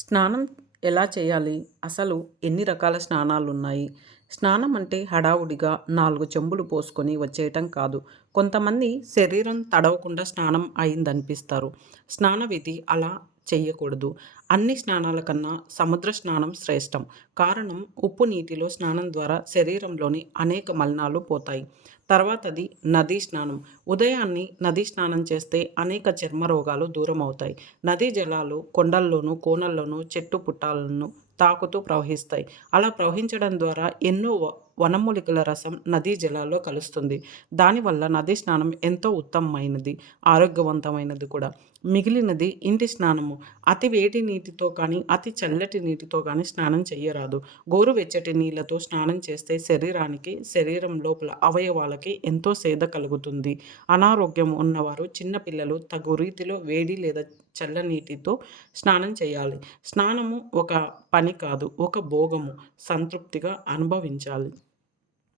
స్నానం ఎలా చేయాలి? అసలు ఎన్ని రకాల స్నానాలున్నాయి? స్నానం అంటే హడావుడిగా 4 చెంబులు పోసుకొని వచ్చేయటం కాదు. కొంతమంది శరీరం తడవకుండా స్నానం అయిందనిపిస్తారు. స్నాన విధి అలా చెయ్యకూడదు. అన్ని స్నానాల కన్నా సముద్ర స్నానం శ్రేష్టం. కారణం ఉప్పు నీటిలో స్నానం ద్వారా శరీరంలోని అనేక మలినాలు పోతాయి. తర్వాతది నదీ స్నానం. ఉదయాన్నే నదీ స్నానం చేస్తే అనేక చర్మ రోగాలు దూరమవుతాయి. నదీ జలాలు కొండల్లోనూ, కోనల్లోనూ, చెట్టు పుట్టాలను తాకుతూ ప్రవహిస్తాయి. అలా ప్రవహించడం ద్వారా ఎన్నో వనమూలికల రసం నదీ జలాల్లో కలుస్తుంది. దానివల్ల నదీ స్నానం ఎంతో ఉత్తమమైనది, ఆరోగ్యవంతమైనది కూడా. మిగిలినది ఇంటి స్నానము. అతి వేడి నీటితో కానీ, అతి చల్లటి నీటితో కానీ స్నానం చెయ్యరాదు. గోరువెచ్చటి నీళ్లతో స్నానం చేస్తే శరీరానికి, శరీరం లోపల అవయవాలకి ఎంతో సేద కలుగుతుంది. అనారోగ్యం ఉన్నవారు, చిన్నపిల్లలు తగు రీతిలో వేడి లేదా చల్లనీటితో స్నానం చేయాలి. స్నానము ఒక పని కాదు, ఒక భోగము. సంతృప్తిగా అనుభవించాలి.